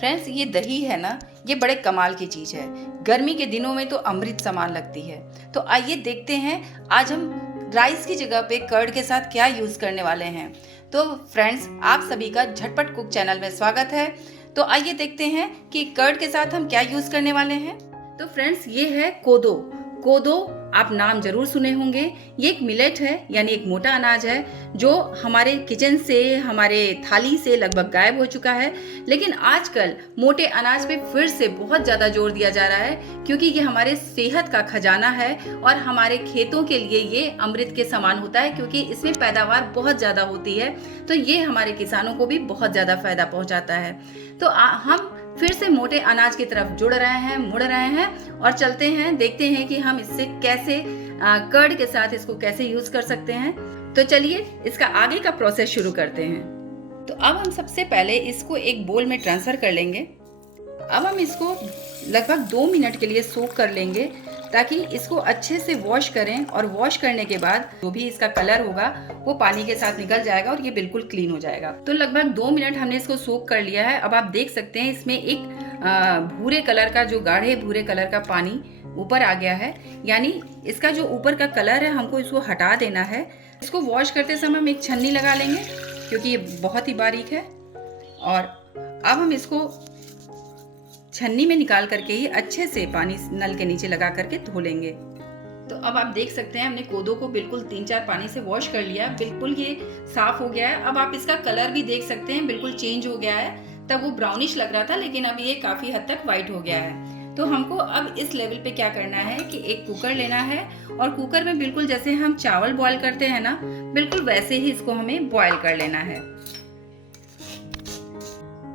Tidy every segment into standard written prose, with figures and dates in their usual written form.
Friends, ये दही है ना, ये बड़े कमाल की चीज़ है। गर्मी के दिनों में तो अमृत समान लगती है। तो आइए देखते हैं आज हम राइस की जगह पे कर्ड के साथ क्या यूज़ करने वाले हैं। तो फ्रेंड्स, आप सभी का झटपट कुक चैनल में स्वागत है। तो आइए देखते हैं कि कर्ड के साथ हम क्या यूज़ करने वाले हैं। तो फ्रेंड्स, ये है कोदो। कोदो आप नाम जरूर सुने होंगे। ये एक मिलेट है, यानी एक मोटा अनाज है जो हमारे किचन से, हमारे थाली से लगभग गायब हो चुका है। लेकिन आजकल मोटे अनाज पे फिर से बहुत ज़्यादा जोर दिया जा रहा है, क्योंकि ये हमारे सेहत का खजाना है और हमारे खेतों के लिए ये अमृत के समान होता है, क्योंकि इसमें पैदावार बहुत ज़्यादा होती है। तो ये हमारे किसानों को भी बहुत ज़्यादा फायदा पहुँचाता है। तो हम फिर से मोटे अनाज की तरफ मुड़ रहे हैं और चलते हैं, देखते हैं कि हम इससे कैसे कर्ड के साथ इसको कैसे यूज कर सकते हैं। तो चलिए इसका आगे का प्रोसेस शुरू करते हैं। तो अब हम सबसे पहले इसको एक बोल में ट्रांसफर कर लेंगे। अब हम इसको लगभग 2 मिनट के लिए सोक कर लेंगे, ताकि इसको अच्छे से वॉश करें, और वॉश करने के बाद जो भी इसका कलर होगा वो पानी के साथ निकल जाएगा और ये बिल्कुल क्लीन हो जाएगा। तो लगभग 2 मिनट हमने इसको सोक कर लिया है। अब आप देख सकते हैं इसमें एक भूरे कलर का, जो गाढ़े भूरे कलर का पानी ऊपर आ गया है, यानी इसका जो ऊपर का कलर है हमको इसको हटा देना है। इसको वॉश करते समय हम एक छन्नी लगा लेंगे, क्योंकि ये बहुत ही बारीक है। और अब हम इसको छन्नी में निकाल करके ही अच्छे से पानी नल के नीचे लगा करके धो लेंगे। तो अब आप देख सकते हैं हमने कोदो को बिल्कुल 3-4 पानी से वॉश कर लिया, बिल्कुल ये साफ हो गया है। अब आप इसका कलर भी देख सकते हैं, बिल्कुल चेंज हो गया है। तब वो ब्राउनिश लग रहा था, लेकिन अब ये काफी हद तक व्हाइट हो गया है। तो हमको अब इस लेवल पे क्या करना है कि एक कुकर लेना है, और कुकर में बिल्कुल जैसे हम चावल बॉयल करते हैं ना, बिल्कुल वैसे ही इसको हमें बॉयल कर लेना है।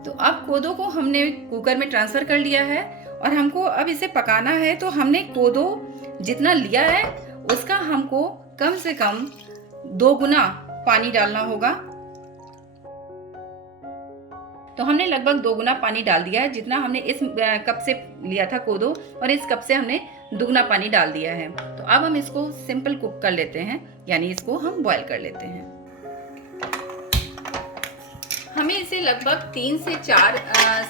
तो अब कोदो को हमने कुकर में ट्रांसफर कर लिया है और हमको अब इसे पकाना है। तो हमने कोदो जितना लिया है उसका हमको कम से कम 2 गुना पानी डालना होगा। तो हमने लगभग 2 गुना पानी डाल दिया है। जितना हमने इस कप से लिया था कोदो, और इस कप से हमने 2 गुना पानी डाल दिया है। तो अब हम इसको सिंपल कुक कर लेते हैं, यानी इसको हम बॉयल कर लेते हैं। हमें इसे लगभग 3 से 4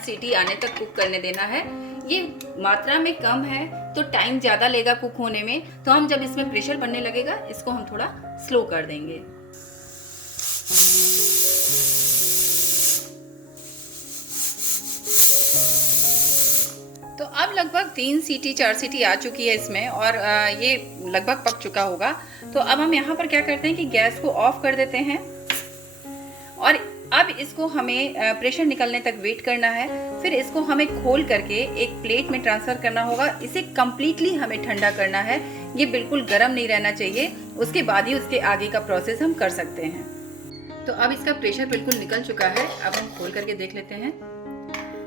सीटी आने तक कुक करने देना है। ये मात्रा में कम है तो टाइम ज़्यादा लेगा कुक होने में। तो हम जब इसमें प्रेशर बनने लगेगा, इसको हम थोड़ा स्लो कर देंगे। तो अब लगभग 3 सीटी 4 सीटी आ चुकी है इसमें, और ये लगभग पक चुका होगा। तो अब हम यहाँ पर क्या करते हैं कि गैस को ऑफ कर देते हैं, और अब इसको हमें प्रेशर निकलने तक वेट करना है। फिर इसको हमें खोल करके एक प्लेट में ट्रांसफ़र करना होगा। इसे कम्प्लीटली हमें ठंडा करना है, ये बिल्कुल गर्म नहीं रहना चाहिए। उसके बाद ही उसके आगे का प्रोसेस हम कर सकते हैं। तो अब इसका प्रेशर बिल्कुल निकल चुका है। अब हम खोल करके देख लेते हैं।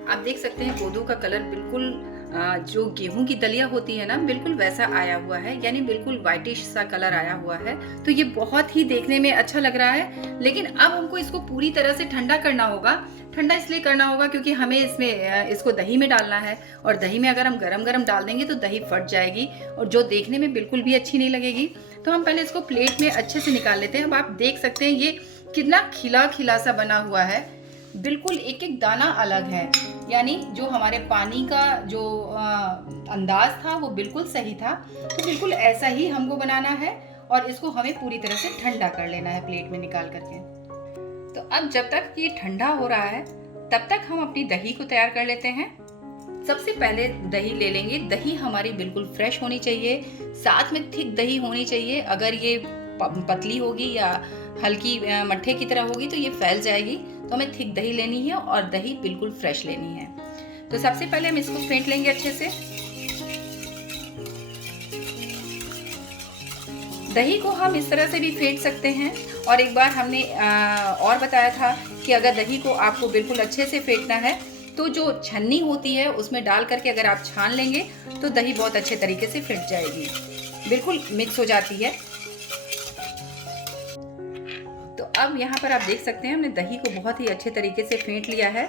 आप देख सकते हैं कोदो का कलर बिल्कुल जो गेहूं की दलिया होती है ना, बिल्कुल वैसा आया हुआ है, यानी बिल्कुल व्हाइटिश सा कलर आया हुआ है। तो ये बहुत ही देखने में अच्छा लग रहा है। लेकिन अब हमको इसको पूरी तरह से ठंडा करना होगा। ठंडा इसलिए करना होगा क्योंकि हमें इसमें इसको दही में डालना है, और दही में अगर हम गरम गरम डाल देंगे तो दही फट जाएगी, और जो देखने में बिल्कुल भी अच्छी नहीं लगेगी। तो हम पहले इसको प्लेट में अच्छे से निकाल लेते हैं। अब आप देख सकते हैं ये कितना खिला खिला सा बना हुआ है, बिल्कुल एक एक दाना अलग है, यानी जो हमारे पानी का जो अंदाज था वो बिल्कुल सही था। तो बिल्कुल ऐसा ही हमको बनाना है, और इसको हमें पूरी तरह से ठंडा कर लेना है प्लेट में निकाल करके। तो अब जब तक ये ठंडा हो रहा है, तब तक हम अपनी दही को तैयार कर लेते हैं। सबसे पहले दही ले लेंगे। दही हमारी बिल्कुल फ्रेश होनी चाहिए, साथ में थिक दही होनी चाहिए। अगर ये पतली होगी या हल्की मट्ठे की तरह होगी तो ये फैल जाएगी। तो हमें थिक दही लेनी है, और दही बिल्कुल फ्रेश लेनी है। तो सबसे पहले हम इसको फेंट लेंगे अच्छे से। दही को हम इस तरह से भी फेंट सकते हैं, और एक बार हमने और बताया था कि अगर दही को आपको बिल्कुल अच्छे से फेंटना है तो जो छन्नी होती है उसमें डाल करके अगर आप छान लेंगे तो दही बहुत अच्छे तरीके से फेंट जाएगी, बिल्कुल मिक्स हो जाती है। तो अब यहाँ पर आप देख सकते हैं हमने दही को बहुत ही अच्छे तरीके से फेंट लिया है,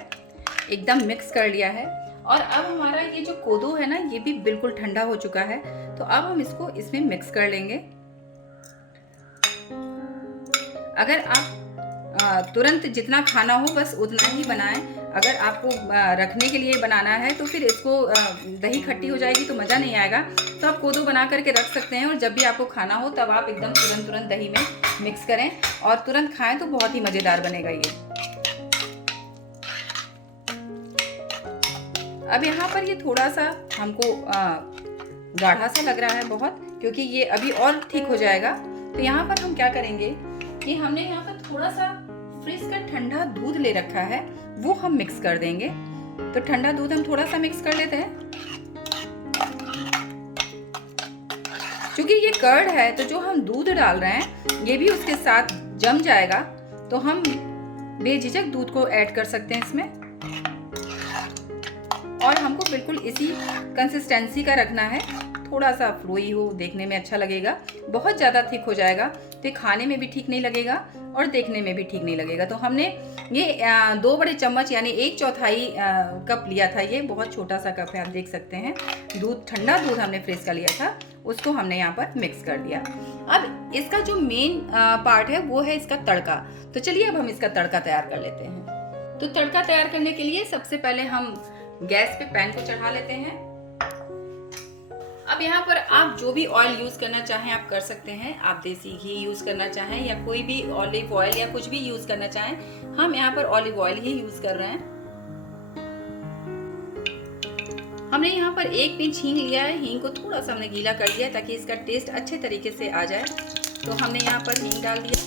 एकदम मिक्स कर लिया है। और अब हमारा ये जो कोदो है ना, ये भी बिल्कुल ठंडा हो चुका है। तो अब हम इसको इसमें मिक्स कर लेंगे। अगर आप तुरंत जितना खाना हो बस उतना ही बनाएं। अगर आपको रखने के लिए बनाना है तो फिर इसको दही खट्टी हो जाएगी तो मज़ा नहीं आएगा। तो आप कोदो बना करके रख सकते हैं और जब भी आपको खाना हो तब आप एकदम तुरंत दही में मिक्स करें और तुरंत खाएं तो बहुत ही मज़ेदार बनेगा ये। अब यहाँ पर ये थोड़ा सा हमको गाढ़ा सा लग रहा है बहुत, क्योंकि ये अभी और ठीक हो जाएगा। तो यहाँ पर हम क्या करेंगे कि हमने यहाँ पर थोड़ा सा फ्रिज का ठंडा दूध ले रखा है, वो हम मिक्स कर देंगे। तो ठंडा दूध हम थोड़ा सा मिक्स कर लेते हैं। क्योंकि ये कर्ड है तो जो हम दूध डाल रहे हैं ये भी उसके साथ जम जाएगा, तो हम बेझिझक दूध को ऐड कर सकते हैं इसमें। और हमको बिल्कुल इसी कंसिस्टेंसी का रखना है, थोड़ा सा फ्लोई हो, देखने में अच्छा लगेगा। बहुत ज़्यादा थिक हो जाएगा तो खाने में भी ठीक नहीं लगेगा और देखने में भी ठीक नहीं लगेगा। तो हमने ये 2 बड़े चम्मच यानी 1/4 कप लिया था, ये बहुत छोटा सा कप है, आप देख सकते हैं। दूध, ठंडा दूध हमने फ्रिज का लिया था, उसको हमने यहाँ पर मिक्स कर दिया। अब इसका जो मेन पार्ट है वो है इसका तड़का। तो चलिए अब हम इसका तड़का तैयार कर लेते हैं। तो तड़का तैयार करने के लिए सबसे पहले हम गैस पे पैन को चढ़ा लेते हैं। अब यहाँ पर आप जो भी ऑयल यूज करना चाहें आप कर सकते हैं। आप देसी घी यूज करना चाहें या कोई भी ऑलिव ऑयल या कुछ भी यूज करना चाहें, हम यहाँ पर ऑलिव ऑयल ही यूज कर रहे हैं। हमने यहाँ पर 1 पिंच हींग लिया है। हींग को थोड़ा सा हमने गीला कर दिया ताकि इसका टेस्ट अच्छे तरीके से आ जाए। तो हमने यहाँ पर हींग डाल दिया।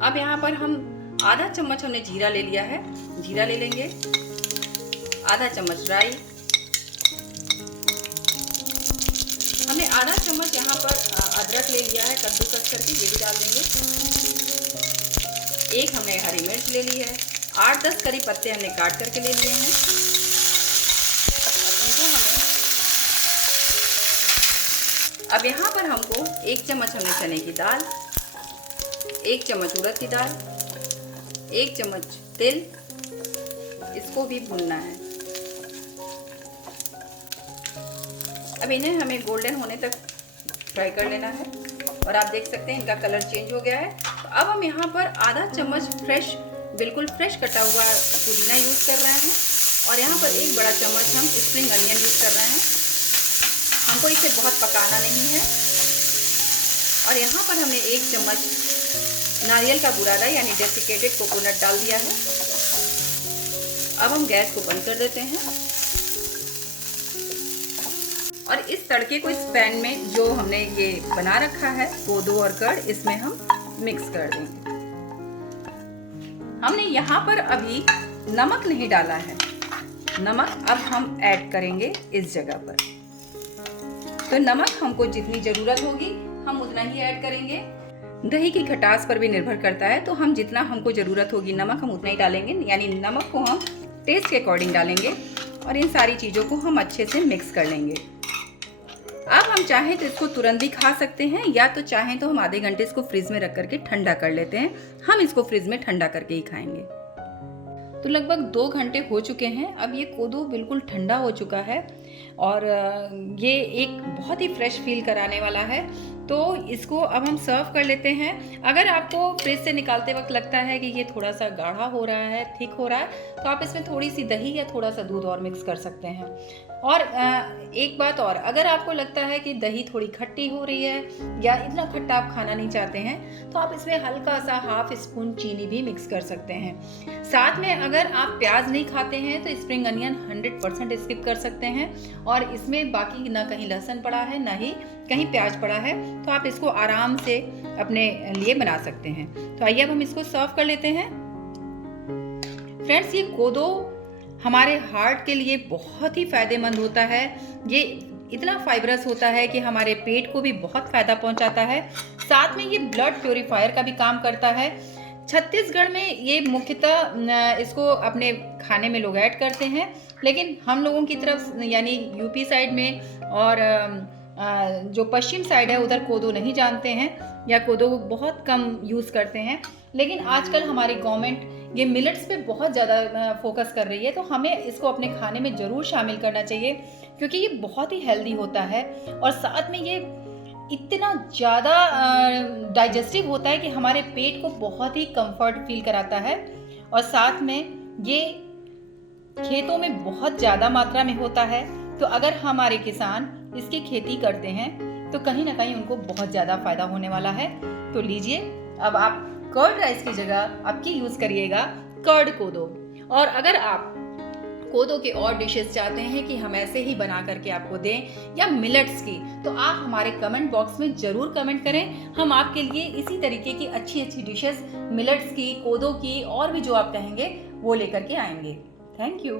अब यहाँ पर हम आधा चम्मच हमने जीरा ले लिया है, जीरा ले लेंगे। आधा चम्मच राई, हमने आधा चम्मच यहाँ पर अदरक ले लिया है कद्दूकस करके, ये भी डाल देंगे। 1 हमने हरी मिर्च ले ली है। 8-10 करी पत्ते हमने काट करके ले लिए हैं। अब यहाँ पर हमको 1 चम्मच हमने चने की दाल, 1 चम्मच उड़द की दाल, 1 चम्मच तिल, इसको भी भूनना है। अब इन्हें हमें गोल्डन होने तक फ्राई कर लेना है। और आप देख सकते हैं इनका कलर चेंज हो गया है। तो अब हम यहाँ पर आधा चम्मच बिल्कुल फ्रेश कटा हुआ पुदीना यूज़ कर रहे हैं और यहाँ पर 1 बड़ा चम्मच हम स्प्रिंग अनियन यूज़ कर रहे हैं। हमको इसे बहुत पकाना नहीं है। और यहाँ पर हमने 1 चम्मच नारियल का बुरादा यानी डेसिकेटेड कोकोनट डाल दिया है। अब हम गैस को बंद कर देते हैं और इस तड़के को इस पैन में जो हमने ये बना रखा है कोदो और कर्ड, इसमें हम मिक्स कर देंगे। हमने यहाँ पर अभी नमक नहीं डाला है, नमक अब हम ऐड करेंगे इस जगह पर। तो नमक हमको जितनी ज़रूरत होगी हम उतना ही ऐड करेंगे। दही की खटास पर भी निर्भर करता है, तो हम जितना हमको ज़रूरत होगी नमक हम उतना ही डालेंगे। यानी नमक को हम टेस्ट के अकॉर्डिंग डालेंगे और इन सारी चीज़ों को हम अच्छे से मिक्स कर लेंगे। अब हम चाहें तो इसको तुरंत भी खा सकते हैं या तो चाहें तो हम आधे घंटे इसको फ्रिज में रख करके ठंडा कर लेते हैं। हम इसको फ्रिज में ठंडा करके ही खाएंगे। तो लगभग 2 घंटे हो चुके हैं। अब ये कोदो बिल्कुल ठंडा हो चुका है और ये एक बहुत ही फ्रेश फील कराने वाला है। तो इसको अब हम सर्व कर लेते हैं। अगर आपको फ्रिज से निकालते वक्त लगता है कि ये थोड़ा सा गाढ़ा हो रहा है, थिक हो रहा है, तो आप इसमें थोड़ी सी दही या थोड़ा सा दूध और मिक्स कर सकते हैं। और एक बात और, अगर आपको लगता है कि दही थोड़ी खट्टी हो रही है या इतना खट्टा आप खाना नहीं चाहते हैं, तो आप इसमें हल्का सा 1/2 स्पून चीनी भी मिक्स कर सकते हैं। साथ में अगर आप प्याज नहीं खाते हैं तो स्प्रिंग अनियन 100% स्किप कर सकते हैं। और इसमें बाकी ना कहीं लहसुन पड़ा है ना ही कहीं प्याज पड़ा है, तो आप इसको आराम से अपने लिए बना सकते हैं। तो आइए अब हम इसको सर्व कर लेते हैं। फ्रेंड्स, ये कोदो हमारे हार्ट के लिए बहुत ही फायदेमंद होता है। ये इतना फाइबरस होता है कि हमारे पेट को भी बहुत फायदा पहुंचाता है। साथ में ये ब्लड प्योरीफायर का भी काम करता है। छत्तीसगढ़ में ये मुख्यतः इसको अपने खाने में लोग ऐड करते हैं, लेकिन हम लोगों की तरफ यानी यूपी साइड में और जो पश्चिम साइड है उधर कोदो नहीं जानते हैं या कोदो बहुत कम यूज़ करते हैं। लेकिन आजकल हमारी गवर्नमेंट ये मिलेट्स पे बहुत ज़्यादा फोकस कर रही है, तो हमें इसको अपने खाने में ज़रूर शामिल करना चाहिए क्योंकि ये बहुत ही हेल्दी होता है और साथ में ये इतना ज़्यादा डाइजेस्टिव होता है कि हमारे पेट को बहुत ही कंफर्ट फील कराता है। और साथ में ये खेतों में बहुत ज़्यादा मात्रा में होता है। तो अगर हमारे किसान इसकी खेती करते हैं तो कहीं ना कहीं उनको बहुत ज़्यादा फायदा होने वाला है। तो लीजिए, अब आप कर्ड राइस की जगह आपकी यूज़ करिएगा कर्ड कोदो। और अगर आप कोदो के और डिशेस चाहते हैं कि हम ऐसे ही बना करके आपको दें या मिलेट्स की, तो आप हमारे कमेंट बॉक्स में ज़रूर कमेंट करें। हम आपके लिए इसी तरीके की अच्छी अच्छी डिशेस मिलेट्स की, कोदो की और भी जो आप कहेंगे वो लेकर के आएंगे। Thank you.